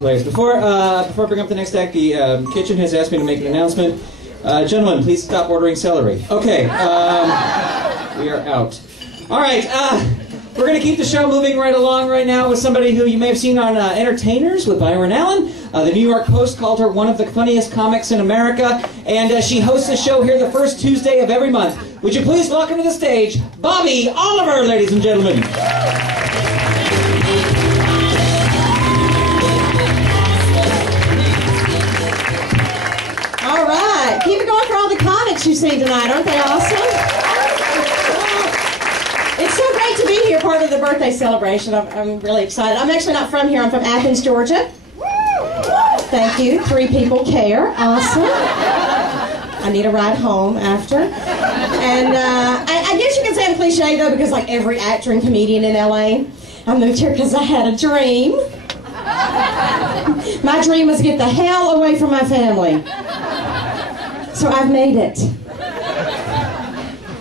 Before I bring up the next act, the kitchen has asked me to make an announcement. Gentlemen, please stop ordering celery. Okay, we are out. All right, we're going to keep the show moving right along right now with somebody who you may have seen on Entertainers with Byron Allen. The New York Post called her one of the funniest comics in America, and she hosts a show here the first Tuesday of every month. Would you please welcome to the stage, Bobbie Oliver, ladies and gentlemen. All right, keep it going for all the comics you've seen tonight. Aren't they awesome? It's so great to be here, part of the birthday celebration. I'm really excited. I'm actually not from here. I'm from Athens, Georgia. Thank you. 3 people care. Awesome. I need a ride home after. And I guess you can say I'm cliche, though, because like every actor and comedian in LA, I moved here because I had a dream. My dream was to get the hell away from my family. So I've made it.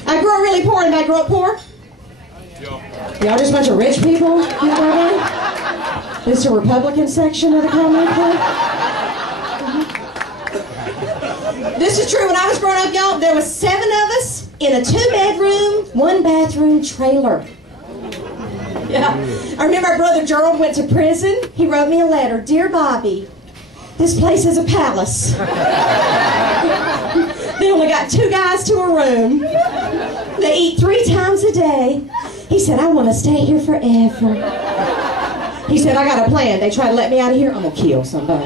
I grew up really poor. Anybody grow up poor? Y'all just a bunch of rich people? This is the Republican section of the comedy club? This is true. When I was growing up, y'all, there was 7 of us in a 2-bedroom, 1-bathroom trailer. Yeah. I remember our brother Gerald went to prison. He wrote me a letter. Dear Bobbie, this place is a palace. They only got 2 guys to a room. They eat 3 times a day. He said, I want to stay here forever. He said, I got a plan. They try to let me out of here, I'm going to kill somebody.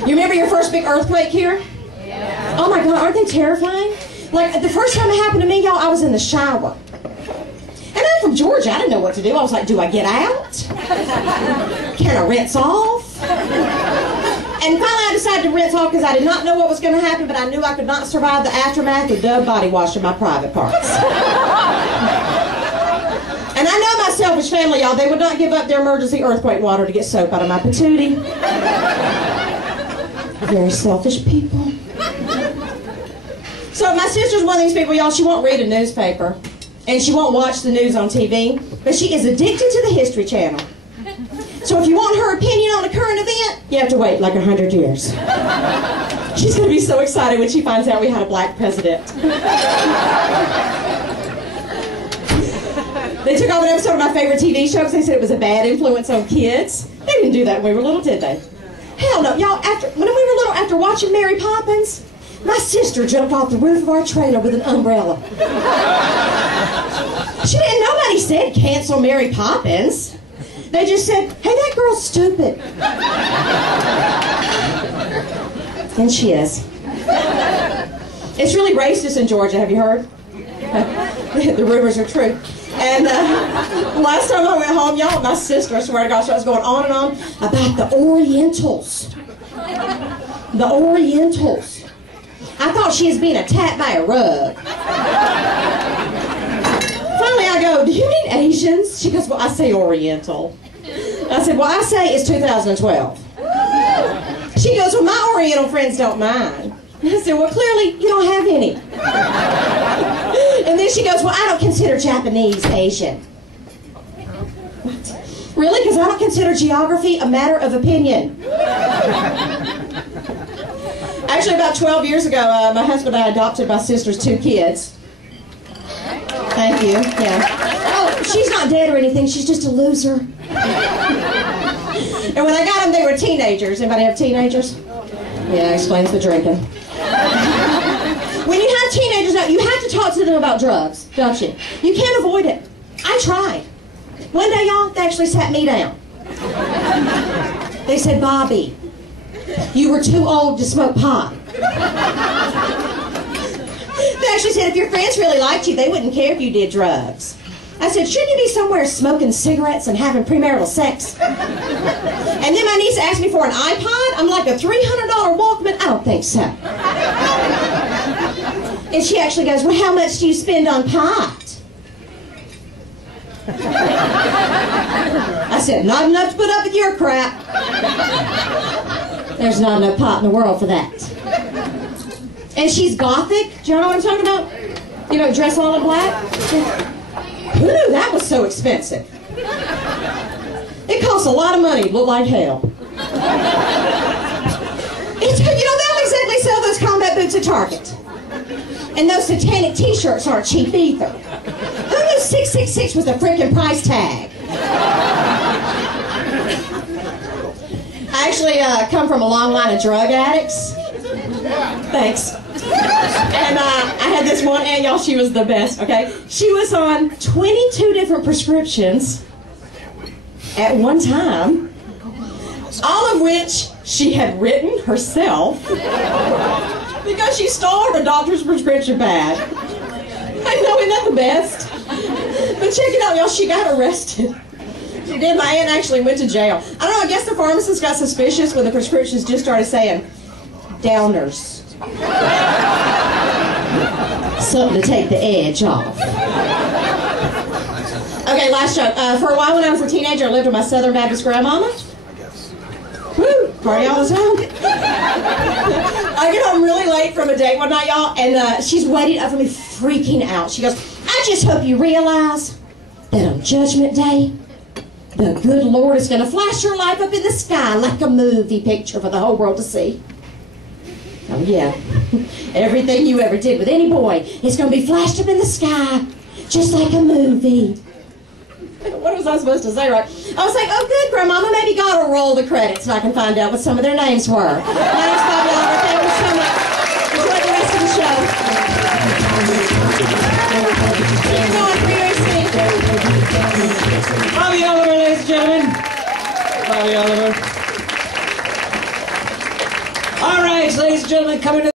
You remember your first big earthquake here? Yeah. Oh my God, aren't they terrifying? Like, the first time it happened to me, y'all, I was in the shower. And I'm from Georgia. I didn't know what to do. I was like, do I get out? Can I rinse off? And finally I decided to rinse off because I did not know what was going to happen, but I knew I could not survive the aftermath of Dove body wash in my private parts. And I know my selfish family, y'all, they would not give up their emergency earthquake water to get soap out of my patootie. Very selfish people. So my sister's one of these people, y'all, she won't read a newspaper. And she won't watch the news on TV. But she is addicted to the History Channel. So if you want her opinion on a current event, you have to wait like 100 years. She's going to be so excited when she finds out we had a black president. They took off an episode of my favorite TV show because they said it was a bad influence on kids. They didn't do that when we were little, did they? Hell no. Y'all, when we were little, after watching Mary Poppins, my sister jumped off the roof of our trailer with an umbrella. Nobody said cancel Mary Poppins. They just said, hey, that girl's stupid. And she is. It's really racist in Georgia, have you heard? The rumors are true. And last time I went home, y'all, my sister, I swear to gosh, I was going on and on about the Orientals. The Orientals. I thought she was being attacked by a rug. Finally, I go, do you mean Asians? She goes, well, I say Oriental. I said, well, I say it's 2012. She goes, well, my Oriental friends don't mind. I said, well, clearly, you don't have any. And then she goes, well, I don't consider Japanese Asian. What? Really? Because I don't consider geography a matter of opinion. Actually, about 12 years ago, my husband and I adopted my sister's 2 kids. Thank you. Yeah. Oh, she's not dead or anything. She's just a loser. And when I got them, they were teenagers. Anybody have teenagers? Yeah, explains the drinking. When you have teenagers, now, you have to talk to them about drugs, don't you? You can't avoid it. I tried. One day, y'all, they actually sat me down. They said, Bobbie, you were too old to smoke pot. They actually said if your friends really liked you, they wouldn't care if you did drugs. I said, shouldn't you be somewhere smoking cigarettes and having premarital sex? And then my niece asked me for an iPod. I'm like, a $300 Walkman? I don't think so. And she actually goes, well, how much do you spend on pot? I said, not enough to put up with your crap. There's not enough pot in the world for that. And she's gothic. Do you know what I'm talking about? You know, dress all in black? Who knew that was so expensive? It It costs a lot of money. Look like hell. It's, you know, they don't exactly sell those combat boots at Target. And those satanic t-shirts aren't cheap either. Who knew 666 was the freaking price tag? I actually come from a long line of drug addicts. Thanks. And I had this one aunt, y'all, she was the best, okay? She was on 22 different prescriptions at one time, all of which she had written herself because she stole her doctor's prescription pad. I know, isn't that the best? But check it out, y'all, she got arrested. She did. My aunt actually went to jail. I don't know, I guess the pharmacist got suspicious when the prescriptions just started saying, downers. Something to take the edge off. Okay, last joke. For a while when I was a teenager, I lived with my Southern Baptist grandmama. Woo! Party all the time. I get home really late from a date one night, y'all, and she's waiting up for me, freaking out. She goes, I just hope you realize that on Judgment Day, the good Lord is going to flash your life up in the sky like a movie picture for the whole world to see. Oh, yeah. Everything you ever did with any boy is going to be flashed up in the sky, just like a movie. What was I supposed to say, right? I was like, oh, good, Grandmama. Maybe God will roll the credits and I can find out what some of their names were. My name's Bobbie Oliver. Thank you so much. Enjoy the rest of the show. Keep going, seriously. Bobbie Oliver, ladies and gentlemen. Bobbie Oliver. All right, ladies and gentlemen, coming to